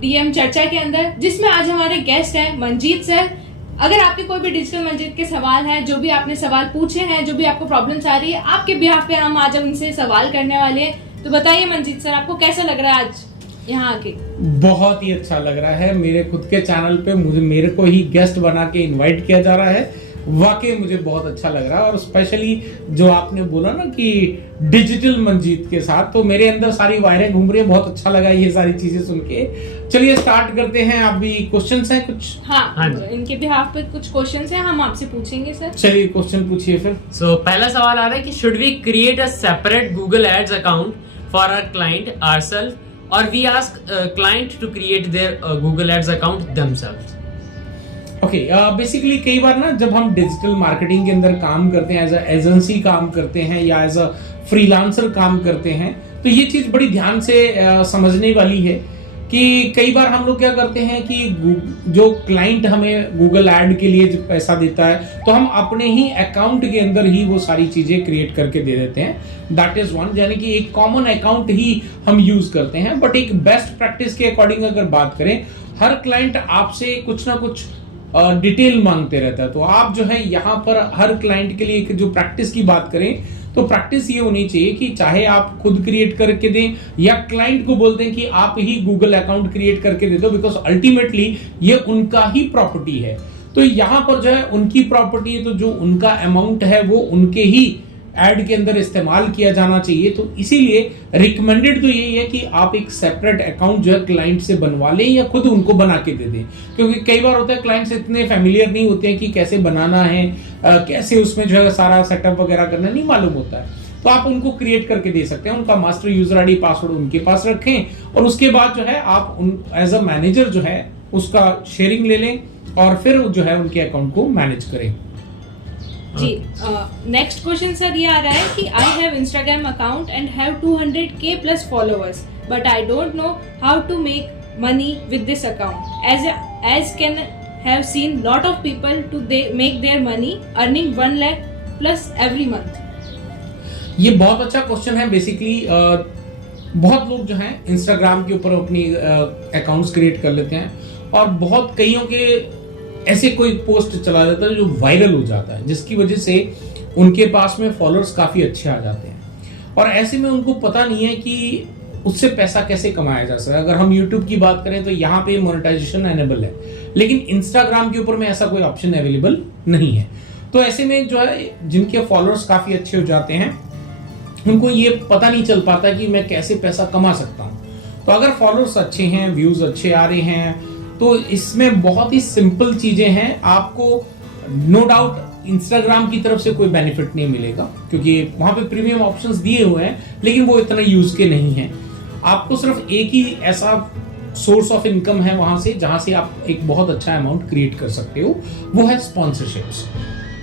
DM चर्चा के अंदर, जिसमें आज हमारे गेस्ट हैं मंजीत सर। अगर आपके कोई भी डिजिटल मंजीत के सवाल हैं, जो भी आपने सवाल पूछे हैं, जो भी आपको प्रॉब्लम्स आ रही है, आपके बिहाफ पे हम आज उनसे सवाल करने वाले हैं। तो बताइए मंजीत सर, आपको कैसा लग रहा है आज यहाँ आके? बहुत ही अच्छा लग रहा है। मेरे खुद के चैनल पे मेरे को ही गेस्ट बना के इनवाइट किया जा रहा है। वाकई मुझे बहुत अच्छा लग रहा है। और स्पेशली जो आपने बोला ना कि डिजिटल मंजीत के साथ, तो मेरे अंदर सारी वायरें घूम रही है। बहुत अच्छा लगा ये सारी चीजें सुन के। चलिए स्टार्ट करते हैं। आप भी क्वेश्चंस हैं कुछ? हाँ, इनके बिहाफ पे कुछ क्वेश्चंस हैं, हम आपसे पूछेंगे सर। चलिए क्वेश्चन पूछिए फिर। पहला सवाल आ रहा है कि should we create a separate Google ads account for our client ourself और we ask client to create their Google ads account themselves? Okay, basically कई बार ना जब हम डिजिटल मार्केटिंग के अंदर काम करते हैं, एज अ एजेंसी काम करते हैं या एज अ फ्रीलांसर काम करते हैं, तो ये चीज बड़ी ध्यान से समझने वाली है कि कई बार हम लोग क्या करते हैं कि जो क्लाइंट हमें गूगल ऐड के लिए जो पैसा देता है, तो हम अपने ही अकाउंट के अंदर ही वो सारी चीजें क्रिएट करके दे देते हैं। दैट इज वन, यानी कि एक कॉमन अकाउंट ही हम यूज करते हैं। बट एक बेस्ट प्रैक्टिस के अकॉर्डिंग अगर बात करें, हर क्लाइंट आपसे कुछ ना कुछ डिटेल मांगते रहता है। तो आप जो है यहाँ पर हर क्लाइंट के लिए जो प्रैक्टिस की बात करें, तो प्रैक्टिस ये होनी चाहिए कि चाहे आप खुद क्रिएट करके दें या क्लाइंट को बोलते हैं कि आप ही गूगल अकाउंट क्रिएट करके दे दो, बिकॉज अल्टीमेटली ये उनका ही प्रॉपर्टी है। तो यहाँ पर जो है उनकी प्रॉपर्टी है, तो जो उनका अमाउंट है वो उनके ही एड के अंदर इस्तेमाल किया जाना चाहिए। तो इसीलिए रिकमेंडेड तो यही है कि आप एक सेपरेट अकाउंट जो है क्लाइंट से बनवा लें या खुद उनको बना के दे दें, क्योंकि कई बार होता है क्लाइंट्स इतने फैमिलियर नहीं होते हैं कि कैसे बनाना है, कैसे उसमें जो है सारा सेटअप वगैरह करना नहीं मालूम होता है। तो आप उनको क्रिएट करके दे सकते हैं। उनका मास्टर यूजर आईडी पासवर्ड उनके पास रखें और उसके बाद जो है आप एज अ मैनेजर जो है उसका शेयरिंग ले लें और फिर जो है उनके अकाउंट को मैनेज करें। जी, नेक्स्ट क्वेश्चन सर ये आ रहा है कि I have Instagram account and have 200K plus followers, but I don't know how to make money with this account as can have seen lot of people to make their money earning 1 lakh plus every month. ये बहुत अच्छा question है। Basically बहुत लोग जो हैं Instagram के ऊपर अपनी अकाउंट्स क्रिएट कर लेते हैं और बहुत कईयों के ऐसे कोई पोस्ट चला जाता है जो वायरल हो जाता है, जिसकी वजह से उनके पास में फॉलोअर्स काफी अच्छे आ जाते हैं और ऐसे में उनको पता नहीं है कि उससे पैसा कैसे कमाया जा सकता है। अगर हम YouTube की बात करें तो यहाँ पे मोनेटाइजेशन एनेबल है, लेकिन इंस्टाग्राम के ऊपर में ऐसा कोई ऑप्शन अवेलेबल नहीं है। तो ऐसे में जो है जिनके फॉलोअर्स काफी अच्छे हो जाते हैं उनको ये पता नहीं चल पाता कि मैं कैसे पैसा कमा सकता हूँ। तो अगर फॉलोअर्स अच्छे हैं, व्यूज अच्छे आ रहे हैं, तो इसमें बहुत ही सिंपल चीजें हैं। आपको नो डाउट इंस्टाग्राम की तरफ से कोई बेनिफिट नहीं मिलेगा क्योंकि वहां पे प्रीमियम ऑप्शंस दिए हुए हैं, लेकिन वो इतना यूज के नहीं हैं। आपको सिर्फ एक ही ऐसा सोर्स ऑफ इनकम है वहां से जहां से आप एक बहुत अच्छा अमाउंट क्रिएट कर सकते हो, वो है स्पॉन्सरशिप्स,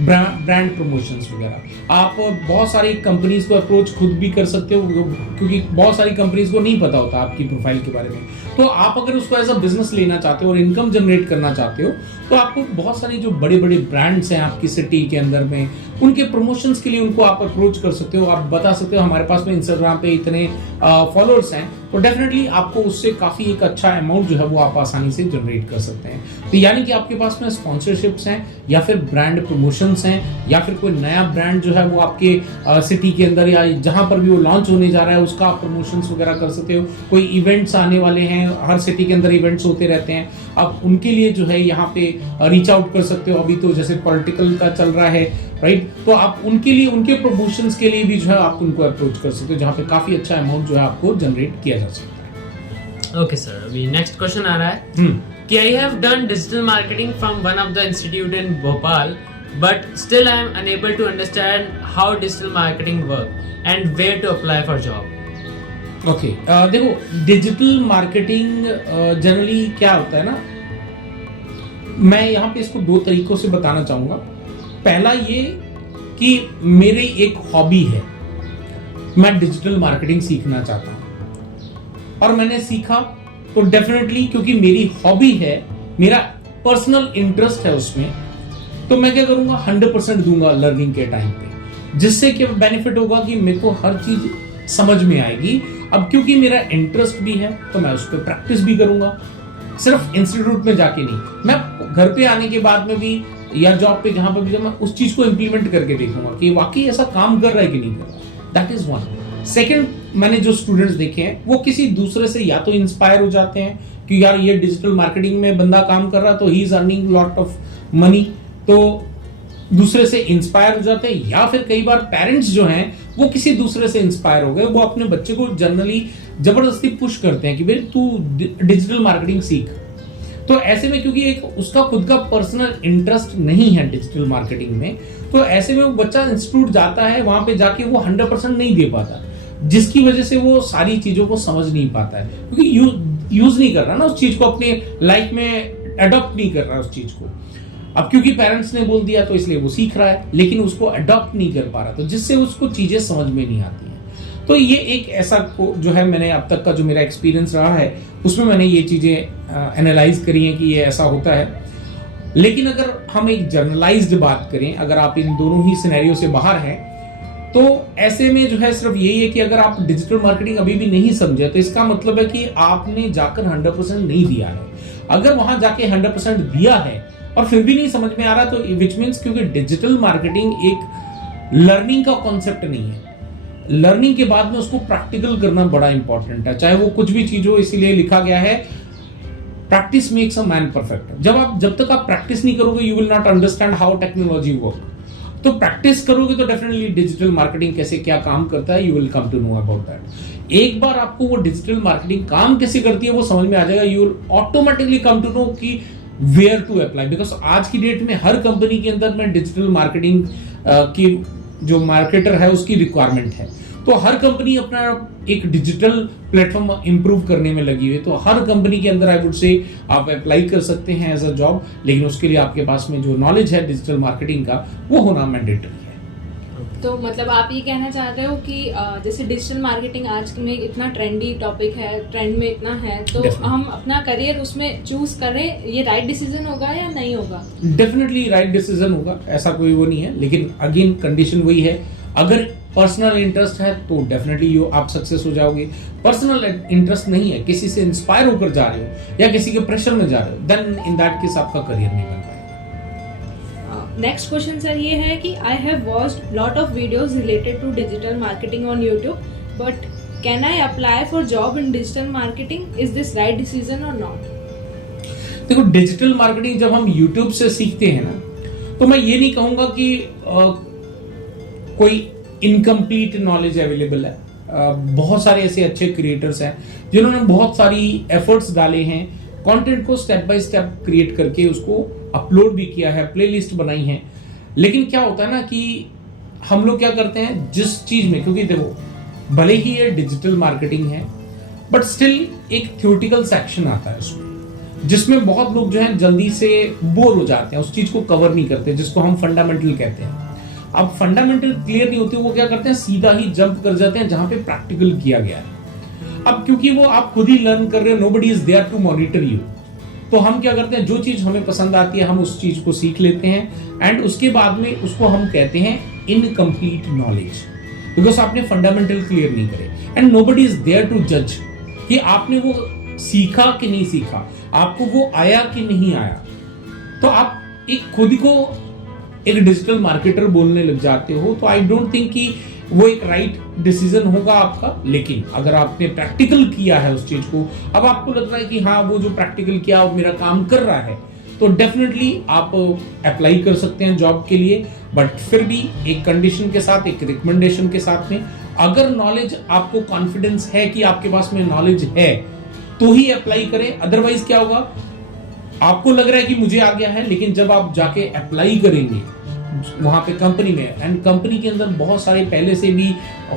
ब्रांड प्रमोशंस वगैरह। आप बहुत सारी कंपनीज को अप्रोच खुद भी कर सकते हो क्योंकि बहुत सारी कंपनीज को नहीं पता होता आपकी प्रोफाइल के बारे में। तो आप अगर उसको एज अ बिजनेस लेना चाहते हो और इनकम जनरेट करना चाहते हो, तो आपको बहुत सारी जो बड़े बड़े ब्रांड्स हैं आपकी सिटी के अंदर में, उनके प्रमोशंस के लिए उनको आप अप्रोच कर सकते हो। आप बता सकते हो हमारे पास में इंस्टाग्राम पे इतने फॉलोअर्स हैं, तो डेफिनेटली आपको उससे काफी एक अच्छा अमाउंट जो है वो आप आसानी से जनरेट कर सकते हैं। तो यानी कि आपके पास में स्पॉन्सरशिप्स हैं या फिर ब्रांड प्रमोशंस हैं या फिर कोई नया ब्रांड जो है वो आपके सिटी के अंदर या जहां पर भी वो लॉन्च होने जा रहा है उसका आप प्रमोशंस वगैरह कर सकते हो। कोई इवेंट्स आने वाले हैं, हर सिटी के अंदर इवेंट्स होते रहते हैं, आप उनके लिए जो है यहाँ पे रीच आउट कर सकते हो। अभी तो जैसे पॉलिटिकल का चल रहा है, राइट, तो आप उनके लिए, उनके प्रमोशंस के लिए भी जो है आप उनको अप्रोच कर सकते हो, जहाँ पे काफी अच्छा अमाउंट जो है आपको जनरेट किया जा सकता है। ओके सर, अभी नेक्स्ट क्वेश्चन आ रहा है कि I have done digital marketing from one of the institute in Bhopal, but still I am unable to understand how digital marketing work and where to apply for job. Okay, देखो digital marketing generally क्या होता है ना, मैं यहाँ पे इसको 2 तरीकों से बताना चाहूंगा। पहला ये कि मेरी एक हॉबी है, मैं डिजिटल मार्केटिंग सीखना चाहता हूं और मैंने सीखा तो डेफिनेटली क्योंकि मेरी हॉबी है, मेरा पर्सनल इंटरेस्ट है उसमें, तो मैं क्या करूंगा 100% दूंगा लर्निंग के टाइम पे, जिससे क्या बेनिफिट होगा कि मेरे को हर चीज समझ में आएगी अब क्योंकि मेरा इंटरेस्ट भी है तो मैं उस पर प्रैक्टिस भी करूंगा, सिर्फ इंस्टीट्यूट में जाके नहीं, मैं घर पे आने के बाद में भी या जॉब पे जहां पर भी मैं उस चीज को इंप्लीमेंट करके देखूंगा कि वाकई ऐसा काम कर रहा है कि नहीं कर रहा। That is one. सेकंड, मैंने जो स्टूडेंट्स देखे हैं वो किसी दूसरे से या तो इंस्पायर हो जाते हैं कि यार ये डिजिटल मार्केटिंग में बंदा काम कर रहा तो he is earning lot of money, तो दूसरे से इंस्पायर हो जाते हैं, या फिर कई बार पेरेंट्स जो हैं वो किसी दूसरे से इंस्पायर हो गए, वो अपने बच्चे को जनरली जबरदस्ती पुश करते हैं कि भाई तू डिजिटल मार्केटिंग सीख। तो ऐसे में क्योंकि एक उसका खुद का पर्सनल इंटरेस्ट नहीं है डिजिटल मार्केटिंग में, तो ऐसे में वो बच्चा इंस्टीट्यूट जाता है, वहां पे जाके वो 100% नहीं दे पाता, जिसकी वजह से वो सारी चीजों को समझ नहीं पाता है, क्योंकि यूज नहीं कर रहा ना उस चीज को, अपने लाइफ में अडॉप्ट नहीं कर रहा उस चीज को। अब क्योंकि पेरेंट्स ने बोल दिया तो इसलिए वो सीख रहा है, लेकिन उसको अडॉप्ट नहीं कर पा रहा, तो जिससे उसको चीजें समझ में नहीं आती हैं। तो ये एक ऐसा जो है, मैंने अब तक का जो मेरा एक्सपीरियंस रहा है उसमें मैंने ये चीजें एनालाइज करी हैं कि ये ऐसा होता है। लेकिन अगर हम एक जनरलाइज्ड बात करें, अगर आप इन दोनों ही सिनेरियो से बाहर हैं, तो ऐसे में जो है सिर्फ यही है कि अगर आप डिजिटल मार्केटिंग अभी भी नहीं समझे तो इसका मतलब है कि आपने जाकर 100% नहीं दिया है। अगर वहां जाके 100% दिया है और फिर भी नहीं समझ में आ रहा, तो विच मीन्स क्योंकि डिजिटल मार्केटिंग एक लर्निंग का कॉन्सेप्ट नहीं है, लर्निंग के बाद में उसको प्रैक्टिकल करना बड़ा इंपॉर्टेंट है, चाहे वो कुछ भी चीज हो। इसीलिए लिखा गया है practice makes a man perfect. जब तक आप प्रैक्टिस नहीं करोगे you will not understand how technology work. तो प्रैक्टिस करोगे तो डेफिनेटली डिजिटल मार्केटिंग कैसे क्या काम करता है, you will come to know about that. एक बार आपको वो डिजिटल मार्केटिंग काम कैसे करती है वो समझ में आ जाएगा, you will automatically come to know कि वेयर टू अप्लाई। बिकॉज आज की डेट में हर कंपनी के अंदर में डिजिटल मार्केटिंग की जो मार्केटर है उसकी रिक्वायरमेंट है, तो हर कंपनी अपना एक डिजिटल प्लेटफॉर्म इंप्रूव करने में लगी हुई है। तो हर कंपनी के अंदर आई वुड से आप अप्लाई कर सकते हैं एज अ जॉब, लेकिन उसके लिए आपके पास में जो नॉलेज है डिजिटल मार्केटिंग का वो होना मैंडेटरी है। तो मतलब आप ये कहना चाहते हो कि जैसे डिजिटल मार्केटिंग आज में इतना ट्रेंडी टॉपिक है, ट्रेंड में इतना है, तो हम अपना करियर उसमें चूज करें, ये राइट डिसीजन होगा या नहीं होगा? डेफिनेटली राइट डिसीजन होगा, ऐसा कोई वो नहीं है, लेकिन अगेन कंडीशन वही है, अगर पर्सनल इंटरेस्ट है तो डेफिनेटली आप सक्सेस हो जाओगे। पर्सनल इंटरेस्ट नहीं है, किसी से इंस्पायर होकर जा रहे हो या किसी के प्रेशर में जा रहे हो, देन इन दैट केस आपका करियर नहीं बन पाएगा। नेक्स्ट क्वेश्चन सर ये है कि I have watched lot of videos related to digital marketing on YouTube, but can I apply for job in digital marketing? Is this right decision और not? देखो, digital marketing जब हम YouTube से सीखते हैं ना, तो मैं ये नहीं कहूंगा कि कोई इनकम्प्लीट नॉलेज अवेलेबल है। बहुत सारे ऐसे अच्छे क्रिएटर्स हैं जिन्होंने बहुत सारी एफर्ट्स डाले हैं, कंटेंट को स्टेप बाय स्टेप क्रिएट करके उसको अपलोड भी किया है, प्लेलिस्ट बनाई है। लेकिन क्या होता है ना कि हम लोग क्या करते हैं जिस चीज में, क्योंकि देखो भले ही ये डिजिटल मार्केटिंग है बट स्टिल एक थ्योरेटिकल सेक्शन आता है उसमें, जिसमें बहुत लोग जो है जल्दी से बोर हो जाते हैं, उस चीज को कवर नहीं करते, जिसको हम फंडामेंटल कहते हैं। अब फंडामेंटल क्लियर नहीं होते, वो क्या करते हैं सीधा ही जंप कर जाते हैं जहां पे प्रैक्टिकल किया गया है। अब क्योंकि वो आप खुद ही लर्न कर रहे हो, nobody is there to monitor you, तो हम क्या करते हैं जो चीज हमें पसंद आती है हम उस चीज को सीख लेते हैं, एंड उसके बाद में उसको हम कहते हैं इनकम्प्लीट नॉलेज, बिकॉज आपने फंडामेंटल क्लियर नहीं करे, and nobody is there to जज कि आपने वो सीखा कि नहीं सीखा, आपको वो आया कि नहीं आया। तो आप एक खुद को एक डिजिटल मार्केटर बोलने लग जाते हो, तो आई डोंट थिंक कि वो एक राइट डिसीजन होगा आपका। लेकिन अगर आपने प्रैक्टिकल किया है उस चीज को, अब आपको लग रहा है कि हाँ वो जो प्रैक्टिकल किया वो मेरा काम कर रहा है, तो डेफिनेटली आप अप्लाई कर सकते हैं जॉब के लिए, बट फिर भी एक कंडीशन के साथ, एक रिकमेंडेशन के साथ में, अगर नॉलेज आपको कॉन्फिडेंस है कि आपके पास में नॉलेज है तो ही अप्लाई करें। अदरवाइज क्या होगा, आपको लग रहा है कि मुझे आ गया है, लेकिन जब आप जाके अप्लाई करेंगे वहां पे कंपनी में, एंड कंपनी के अंदर बहुत सारे पहले से भी,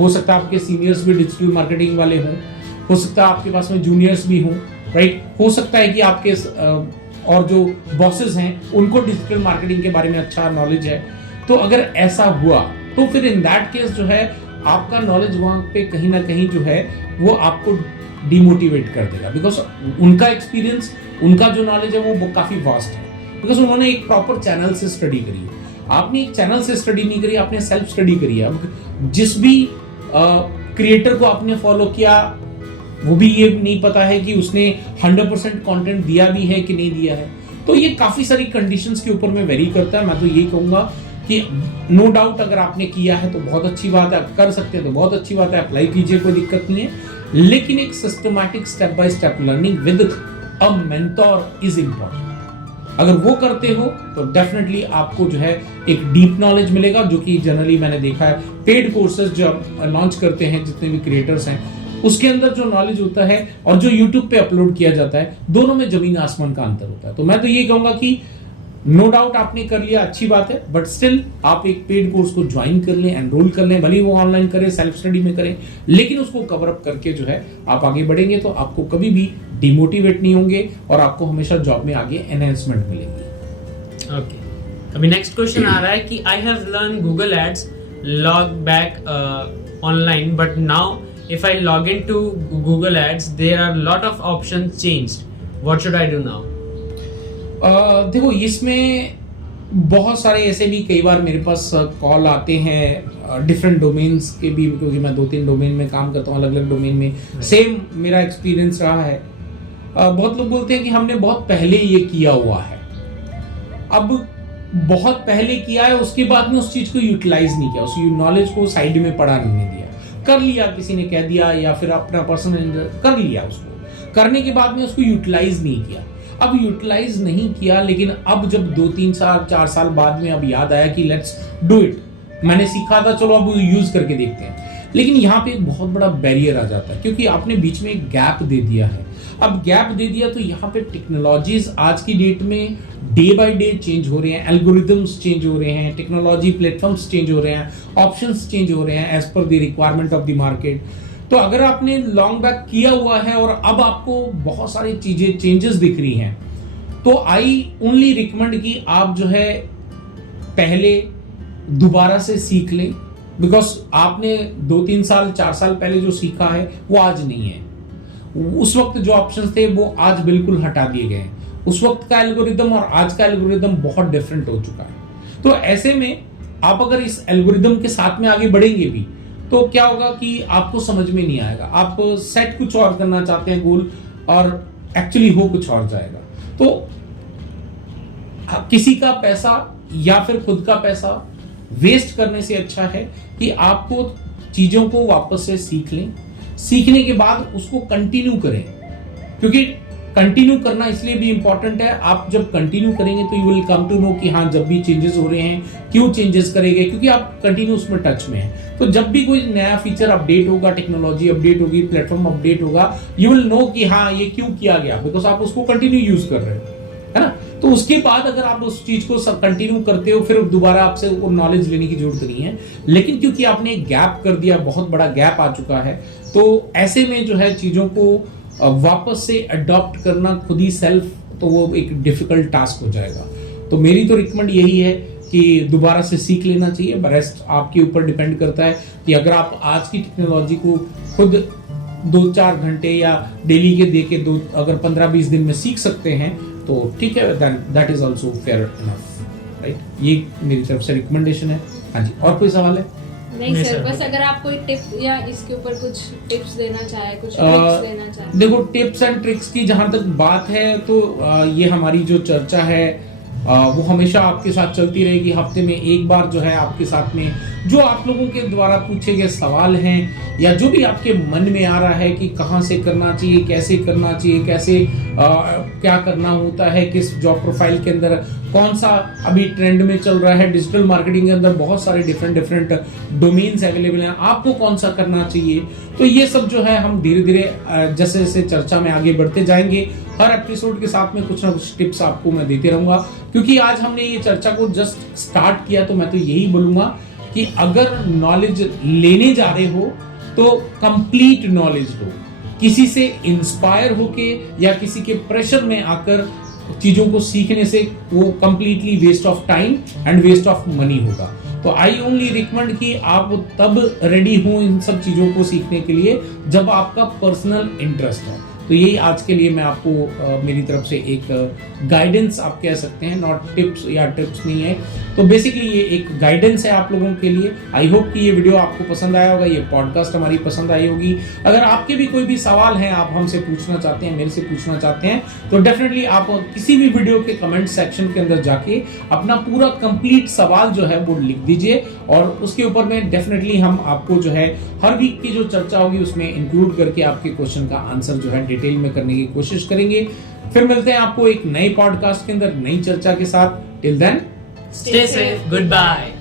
हो सकता है आपके सीनियर्स भी डिजिटल मार्केटिंग वाले हों, हो सकता है आपके पास में जूनियर्स भी हों, राइट, हो सकता है कि आपके और जो बॉसेस हैं उनको डिजिटल मार्केटिंग के बारे में अच्छा नॉलेज है। तो अगर ऐसा हुआ तो फिर इन दैट केस जो है आपका नॉलेज वहां पे कहीं ना कहीं जो है वो आपको डिमोटिवेट कर देगा, बिकॉज उनका एक्सपीरियंस, उनका जो नॉलेज है वो काफी वास्ट है, बिकॉज उन्होंने एक प्रॉपर चैनल से स्टडी करी है। आपने एक चैनल से स्टडी नहीं करी, आपने सेल्फ स्टडी करी है। अब जिस भी क्रिएटर को आपने फॉलो किया, वो भी ये नहीं पता है कि उसने 100% कंटेंट दिया भी है कि नहीं दिया है। तो ये काफी सारी कंडीशंस के ऊपर में वेरी करता है। मैं तो यही कहूंगा कि नो डाउट अगर आपने किया है तो बहुत अच्छी बात है, आप कर सकते हैं तो बहुत अच्छी बात है, अप्लाई कीजिए, कोई दिक्कत नहीं है। लेकिन एक systematic step by step learning with a mentor is important. अगर वो करते हो तो डेफिनेटली आपको जो है एक डीप नॉलेज मिलेगा, जो कि जनरली मैंने देखा है पेड कोर्सेज जो लॉन्च करते हैं जितने भी क्रिएटर्स हैं, उसके अंदर जो नॉलेज होता है और जो YouTube पे अपलोड किया जाता है, दोनों में जमीन आसमान का अंतर होता है। तो मैं तो ये कहूंगा कि नो डाउट आपने कर लिया, अच्छी बात है, बट स्टिल आप एक पेड कोर्स को ज्वाइन कर लें, एनरोल कर लें, भले वो ऑनलाइन करें, सेल्फ स्टडी में करें, लेकिन उसको कवर अप करके जो है आप आगे बढ़ेंगे तो आपको कभी भी डिमोटिवेट नहीं होंगे और आपको हमेशा जॉब में आगे एनहांसमेंट मिलेगी। ओके, अभी नेक्स्ट क्वेश्चन आ रहा है कि I have learn Google ads log back online, but now if I log into Google Ads there are lot of options changed, what should I do now? देखो, इसमें बहुत सारे ऐसे भी कई बार मेरे पास कॉल आते हैं डिफरेंट डोमेन्स के भी, क्योंकि मैं 2-3 डोमेन में काम करता हूँ, अलग अलग डोमेन में सेम मेरा एक्सपीरियंस रहा है। बहुत लोग बोलते हैं कि हमने बहुत पहले ये किया हुआ है। अब बहुत पहले किया है, उसके बाद में उस चीज को यूटिलाइज नहीं किया, उस नॉलेज को साइड में पड़ा नहीं दिया, कर लिया, किसी ने कह दिया या फिर अपना पर्सनल कर लिया, उसको करने के बाद में उसको यूटिलाइज नहीं किया। अब यूटिलाइज नहीं किया, लेकिन अब जब 2-3 साल 4 साल बाद में अब याद आया कि लेट्स डू इट, मैंने सीखा था, चलो अब यूज करके देखते हैं। लेकिन यहाँ पे एक बहुत बड़ा बैरियर आ जाता है, क्योंकि आपने बीच में एक गैप दे दिया है। अब गैप दे दिया तो यहाँ पे टेक्नोलॉजीज आज की डेट में डे बाय डे चेंज हो रहे हैं, एल्गोरिदम्स चेंज हो रहे हैं, टेक्नोलॉजी प्लेटफॉर्म्स चेंज हो रहे हैं, ऑप्शंस चेंज हो रहे हैं as per the requirement of the market. तो अगर आपने लॉन्ग बैक किया हुआ है और अब आपको बहुत सारी चीजें चेंजेस दिख रही हैं, तो आई ओनली रिकमेंड कि आप जो है पहले दोबारा से सीख लें, बिकॉज आपने 2-3 साल 4 साल पहले जो सीखा है वो आज नहीं है। उस वक्त जो ऑप्शंस थे वो आज बिल्कुल हटा दिए गए हैं। उस वक्त का एल्गोरिदम और आज का एल्गोरिदम बहुत डिफरेंट हो चुका है। तो ऐसे में आप अगर इस एल्गोरिदम के साथ में आगे बढ़ेंगे भी तो क्या होगा कि आपको समझ में नहीं आएगा, आप सेट कुछ और करना चाहते हैं गोल और एक्चुअली हो कुछ और जाएगा। तो किसी का पैसा या फिर खुद का पैसा वेस्ट करने से अच्छा है कि आपको चीजों को वापस से सीख लें, सीखने के बाद उसको कंटिन्यू करें, क्योंकि कंटिन्यू करना इसलिए भी इंपॉर्टेंट है। आप जब कंटिन्यू करेंगे तो you will come to know कि हाँ, जब भी चेंजेस हो रहे हैं क्यों चेंजेस करेंगे, क्योंकि आप कंटिन्यू उसमें टच में हैं। तो जब भी कोई नया फीचर अपडेट होगा, टेक्नोलॉजी अपडेट होगी, प्लेटफॉर्म अपडेट होगा, यू विल नो कि हाँ ये क्यों किया गया, बिकॉज आप उसको कंटिन्यू यूज कर रहे हो, है ना। तो उसके बाद अगर आप उस चीज को कंटिन्यू करते हो, फिर दोबारा आपसे वो नॉलेज लेने की जरूरत नहीं है। लेकिन क्योंकि आपने गैप कर दिया, बहुत बड़ा गैप आ चुका है, तो ऐसे में जो है चीजों को वापस से अडॉप्ट करना खुद ही सेल्फ, तो वो एक डिफिकल्ट टास्क हो जाएगा। तो मेरी तो रिकमेंड यही है कि दोबारा से सीख लेना चाहिए। रेस्ट आपके ऊपर डिपेंड करता है कि अगर आप आज की टेक्नोलॉजी को खुद 2-4 घंटे या डेली के दे के अगर 15-20 दिन में सीख सकते हैं तो ठीक है, that is also fair enough, right. ये मेरी तरफ से रिकमेंडेशन है। हाँ जी, और कोई सवाल है? नहीं सर, बस अगर आप कोई टिप या इसके ऊपर कुछ टिप्स देना चाहे, कुछ ट्रिक्स देना चाहे। देखो, टिप्स एंड ट्रिक्स की जहां तक बात है तो ये हमारी जो चर्चा है वो हमेशा आपके साथ चलती रहेगी। हफ्ते में एक बार जो है आपके साथ में जो आप लोगों के द्वारा पूछे गए सवाल हैं या जो भी आपके मन में आ रहा है कि कहाँ से करना चाहिए, कैसे करना चाहिए, कैसे क्या करना होता है, किस जॉब प्रोफाइल के अंदर कौन सा अभी ट्रेंड में चल रहा है। डिजिटल मार्केटिंग के अंदर बहुत सारे डिफरेंट डोमेन्स अवेलेबल हैं, आपको कौन सा करना चाहिए। तो ये सब जो है हम धीरे धीरे जैसे जैसे चर्चा में आगे बढ़ते जाएंगे। हर एपिसोड के साथ में कुछ ना कुछ टिप्स आपको मैं देते रहूंगा, क्योंकि आज हमने ये चर्चा को जस्ट स्टार्ट किया। तो मैं तो यही बोलूंगा कि अगर नॉलेज लेने जा रहे हो तो कंप्लीट नॉलेज लो, किसी से इंस्पायर होके या किसी के प्रेशर में आकर चीजों को सीखने से वो completely waste of time and waste of money होगा। तो आई ओनली रिकमेंड कि आप तब रेडी हो इन सब चीजों को सीखने के लिए जब आपका पर्सनल इंटरेस्ट है। तो यही आज के लिए मैं आपको मेरी तरफ से एक गाइडेंस आप कह सकते हैं, नॉट टिप्स या टिप्स नहीं है। तो बेसिकली ये एक गाइडेंस है आप लोगों के लिए। आई होप कि ये वीडियो आपको पसंद आया होगा, ये पॉडकास्ट हमारी पसंद आई होगी। अगर आपके भी कोई भी सवाल हैं, आप हमसे पूछना चाहते हैं, मेरे से पूछना चाहते हैं, तो डेफिनेटली आप किसी भी वीडियो के कमेंट सेक्शन के अंदर जाके अपना पूरा कंप्लीट सवाल जो है वो लिख दीजिए, और उसके ऊपर में डेफिनेटली हम आपको जो है हर वीक की जो चर्चा होगी उसमें इंक्लूड करके आपके क्वेश्चन का आंसर जो है डिटेल में करने की कोशिश करेंगे। फिर मिलते हैं आपको एक नए पॉडकास्ट के अंदर नई चर्चा के साथ। Till then Stay safe. Goodbye.